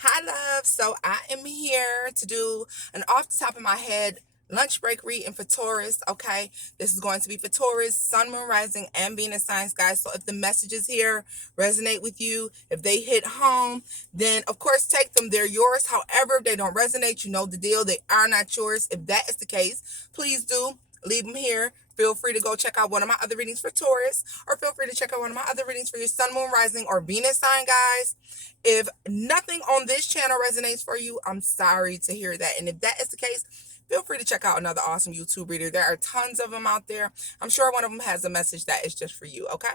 Hi, love. So I am here to do an off the top of my head lunch break reading for Taurus. Okay, this is going to be for Taurus, Sun, Moon, Rising, and Venus signs, guys. So if the messages here resonate with you, if they hit home, then of course take them. They're yours. However, if they don't resonate, you know the deal. They are not yours. If that is the case, please do leave them here. Feel free to go check out one of my other readings for Taurus, or feel free to check out one of my other readings for your Sun, Moon, Rising, or Venus sign, guys. If nothing on this channel resonates for you, I'm sorry to hear that. And if that is the case, feel free to check out another awesome YouTube reader. There are tons of them out there. I'm sure one of them has a message that is just for you, okay?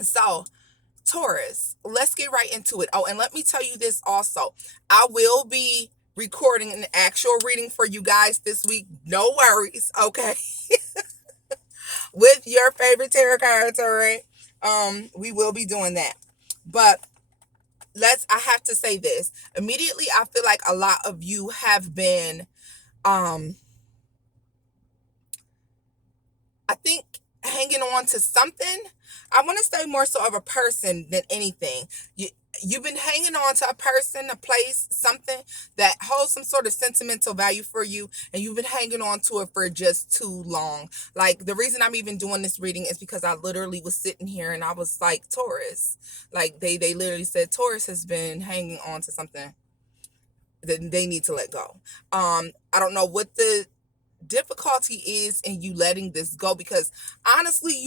So, Taurus, let's get right into it. Oh, and let me tell you this also. I will be recording an actual reading for you guys this week. No worries, okay? With your favorite tarot cards, all right? We will be doing that. But I have to say this. Immediately, I feel like a lot of you have been, I think, hanging on to something. I want to say more so of a person than anything. You've been hanging on to a person, a place, something that holds some sort of sentimental value for you, and you've been hanging on to it for just too long. Like, the reason I'm even doing this reading is because I literally was sitting here and I was like, Taurus. Like, they literally said Taurus has been hanging on to something that they need to let go. I don't know what the difficulty is in you letting this go, because honestly,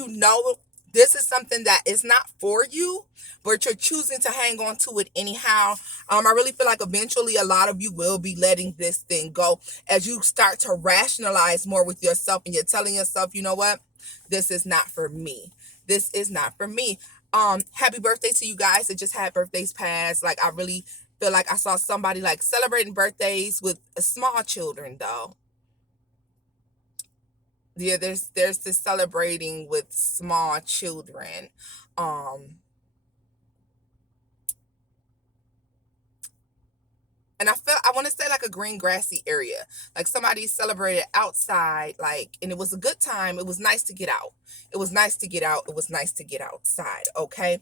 this is something that is not for you, but you're choosing to hang on to it anyhow. I really feel like eventually a lot of you will be letting this thing go as you start to rationalize more with yourself, and you're telling yourself, you know what, this is not for me. This is not for me. Happy birthday to you guys that just had birthdays past. Like, I really feel like I saw somebody like celebrating birthdays with small children, though. Yeah, there's this celebrating with small children. um and I want to say like a green grassy area, like somebody celebrated outside, like, and it was a good time. It was nice to get out. It was nice to get out. It was nice to get outside. Okay.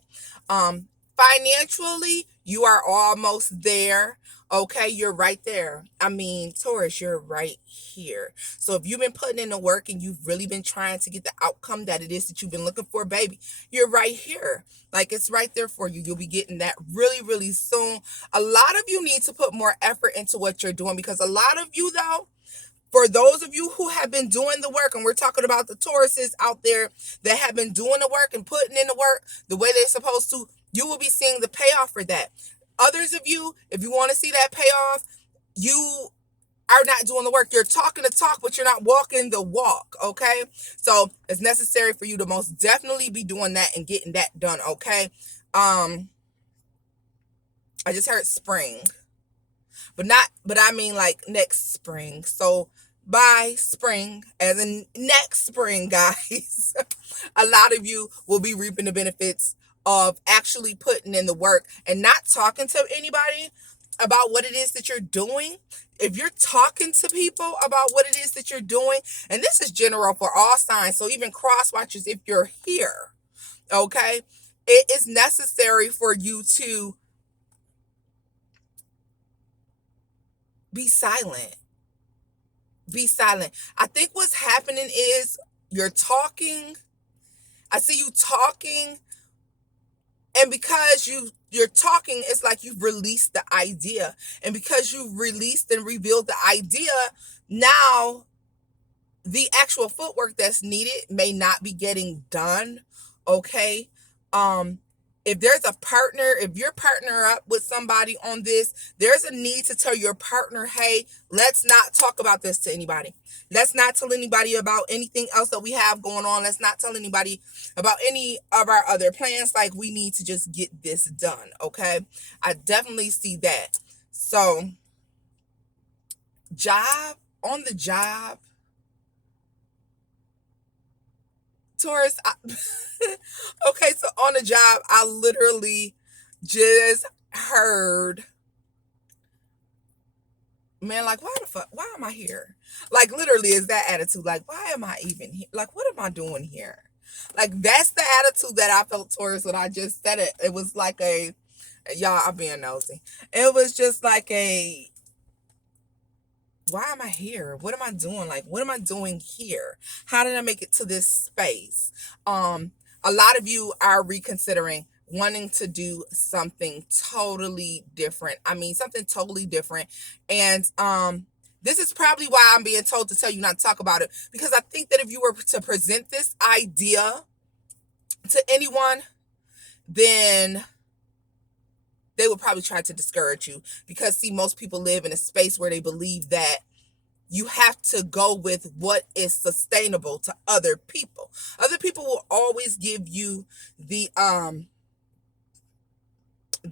um Financially, you are almost there. Okay, you're right there. I mean, Taurus, you're right here. So if you've been putting in the work and you've really been trying to get the outcome that it is that you've been looking for, baby, you're right here. Like, it's right there for you. You'll be getting that really, really soon. A lot of you need to put more effort into what you're doing, because a lot of you, though, for those of you who have been doing the work, and we're talking about the Tauruses out there that have been doing the work and putting in the work the way they're supposed to, you will be seeing the payoff for that. Others of you, if you want to see that payoff, you are not doing the work. You're talking the talk, but you're not walking the walk, okay? So it's necessary for you to most definitely be doing that and getting that done, okay? I just heard spring, but I mean like next spring. So by spring, as in next spring, guys, a lot of you will be reaping the benefits of actually putting in the work and not talking to anybody about what it is that you're doing. If you're talking to people about what it is that you're doing, and this is general for all signs, so even cross watchers, if you're here, okay, it is necessary for you to be silent. Be silent. I think what's happening is you're talking. I see you talking, and because you're talking, it's like you've released the idea. And because you've released and revealed the idea, now the actual footwork that's needed may not be getting done. Okay. Um, if there's a partner, if you're partner up with somebody on this, there's a need to tell your partner, hey, let's not talk about this to anybody. Let's not tell anybody about anything else that we have going on. Let's not tell anybody about any of our other plans. Like, we need to just get this done. Okay. I definitely see that. So, on the job, Taurus, okay, so on the job, I literally just heard, man, like, why am I here? Like, literally, is that attitude. Like, why am I even here? Like, what am I doing here? Like, that's the attitude that I felt, Taurus, when I just said it. It was like Y'all, I'm being nosy. It was just like a, why am I here? What am I doing? Like, what am I doing here? How did I make it to this space? A lot of you are reconsidering wanting to do something totally different. I mean, something totally different. And this is probably why I'm being told to tell you not to talk about it, because I think that if you were to present this idea to anyone, then they would probably try to discourage you, because see, most people live in a space where they believe that you have to go with what is sustainable to other people. Other people will always give you the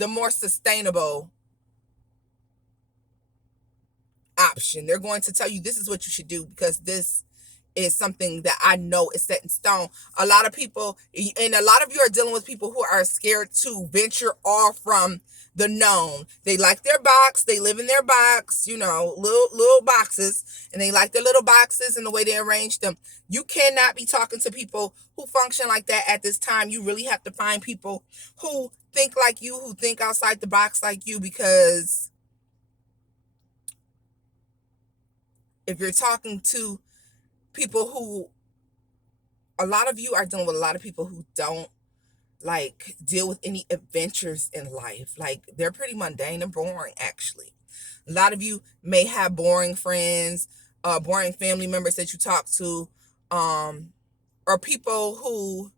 more sustainable option. They're going to tell you this is what you should do because this is something that I know is set in stone. A lot of people, and a lot of you are dealing with people who are scared to venture off from the known. They like their box, they live in their box, you know, little boxes, and they like their little boxes and the way they arrange them. You cannot be talking to people who function like that at this time. You really have to find people who think like you, who think outside the box like you, because if you're talking to people who, a lot of you are dealing with a lot of people who don't like deal with any adventures in life. Like, they're pretty mundane and boring, actually. A lot of you may have boring friends, boring family members that you talk to, or people who,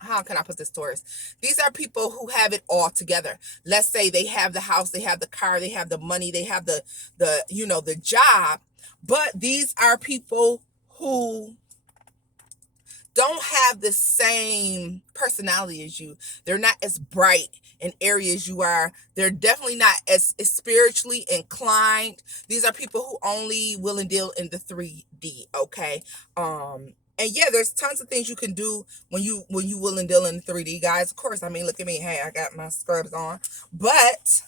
how can I put this, Taurus? These are people who have it all together. Let's say they have the house, they have the car, they have the money, they have the the job, but these are people who don't have the same personality as you. They're not as bright and airy as you are. They're definitely not as spiritually inclined. These are people who only will and deal in the 3D, okay? And yeah, there's tons of things you can do when you will and deal in 3D, guys. Of course, I mean, look at me. Hey, I got my scrubs on. But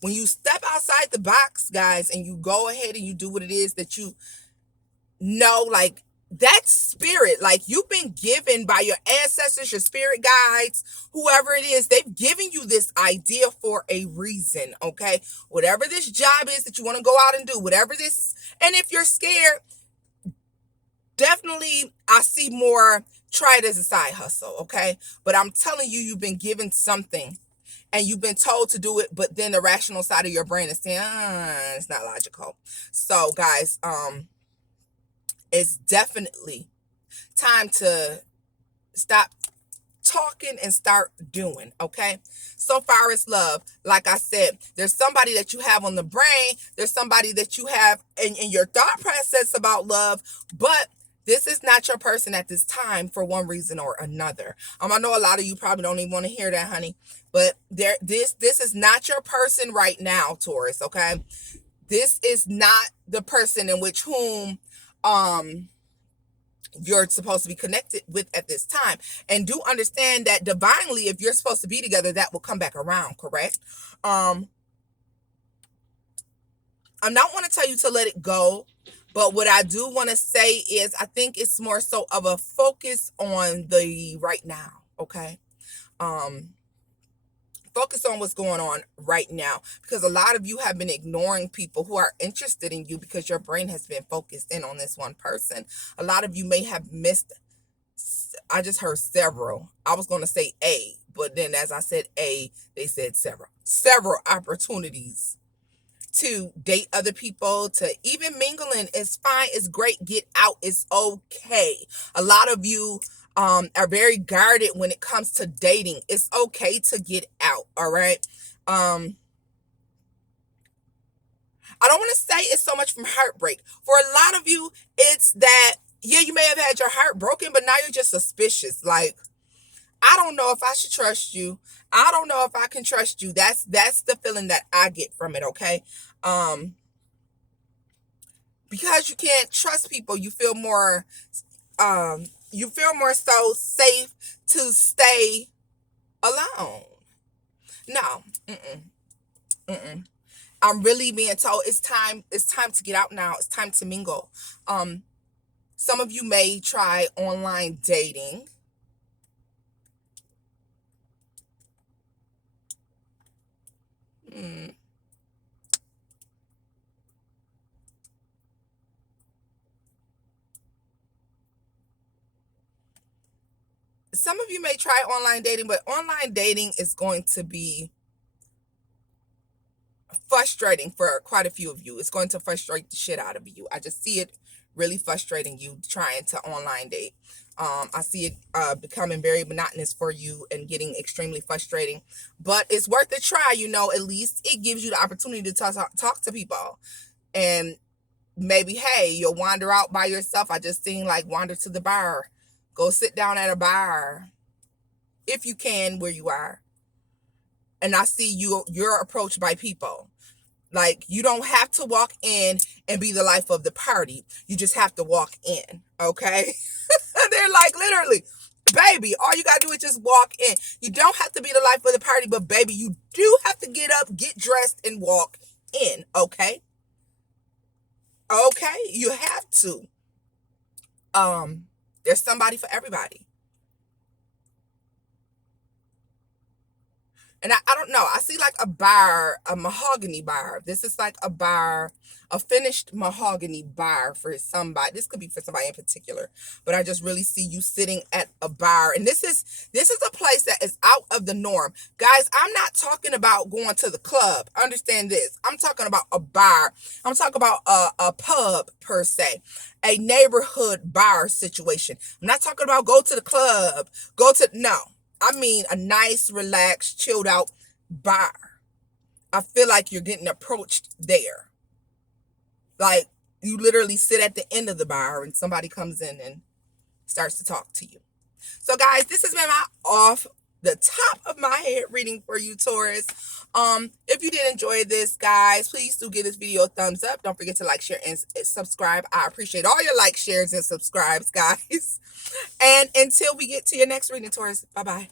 when you step outside the box, guys, and you go ahead and you do what it is that you know, like, that spirit, like, you've been given by your ancestors, your spirit guides, whoever it is, they've given you this idea for a reason, okay? Whatever this job is that you want to go out and do, whatever this, and if you're scared, definitely I see more, try it as a side hustle, okay? But I'm telling you, you've been given something and you've been told to do it, but then the rational side of your brain is saying, it's not logical. So guys, it's definitely time to stop talking and start doing, okay? So far as love, like I said, there's somebody that you have on the brain, there's somebody that you have in your thought process about love, but this is not your person at this time for one reason or another. I know a lot of you probably don't even want to hear that, honey, but this is not your person right now, Taurus, okay? This is not the person in which whom you're supposed to be connected with at this time. And do understand that divinely, if you're supposed to be together, that will come back around, correct? I don't want to tell you to let it go, but what I do want to say is I think it's more so of a focus on the right now, okay? Focus on what's going on right now, because a lot of you have been ignoring people who are interested in you because your brain has been focused in on this one person. A lot of you may have missed, I just heard several. I was going to say a, but then as I said a, they said several opportunities to date other people, to even mingling is fine. It's great. Get out. It's okay. A lot of you are very guarded when it comes to dating. It's okay to get out. All right. I don't want to say it's so much from heartbreak. For a lot of you, it's that, yeah, you may have had your heart broken, but now you're just suspicious. Like, I don't know if I should trust you. I don't know if I can trust you. That's the feeling that I get from it, okay? Because you can't trust people, you feel more so safe to stay alone. No. I'm really being told it's time to get out now. It's time to mingle. Some of you may try online dating. some of you may try online dating, but online dating is going to be frustrating for quite a few of you. It's going to frustrate the shit out of you. I just see it really frustrating you trying to online date. I see it becoming very monotonous for you and getting extremely frustrating, but it's worth a try. At least it gives you the opportunity to talk to people, and maybe, hey, you'll wander out by yourself. I just seen like wander to the bar, go sit down at a bar if you can where you are, and I see you're approached by people. Like, you don't have to walk in and be the life of the party. You just have to walk in, okay? They're like, literally, baby, all you got to do is just walk in. You don't have to be the life of the party, but baby, you do have to get up, get dressed, and walk in, okay? Okay? You have to. There's somebody for everybody. And I don't know. I see like a bar, a mahogany bar. This is like a bar, a finished mahogany bar for somebody. This could be for somebody in particular, but I just really see you sitting at a bar. And this is a place that is out of the norm. Guys, I'm not talking about going to the club. Understand this. I'm talking about a bar. I'm talking about a pub per se, a neighborhood bar situation. I'm not talking about go to the club, no. I mean a nice, relaxed, chilled out bar. I feel like you're getting approached there. Like, you literally sit at the end of the bar and somebody comes in and starts to talk to you. So guys, this has been my off the top of my head reading for you, Taurus. If you did enjoy this, guys, please do give this video a thumbs up. Don't forget to like, share, and subscribe. I appreciate all your likes, shares, and subscribes, guys. And until we get to your next reading, Taurus, bye-bye.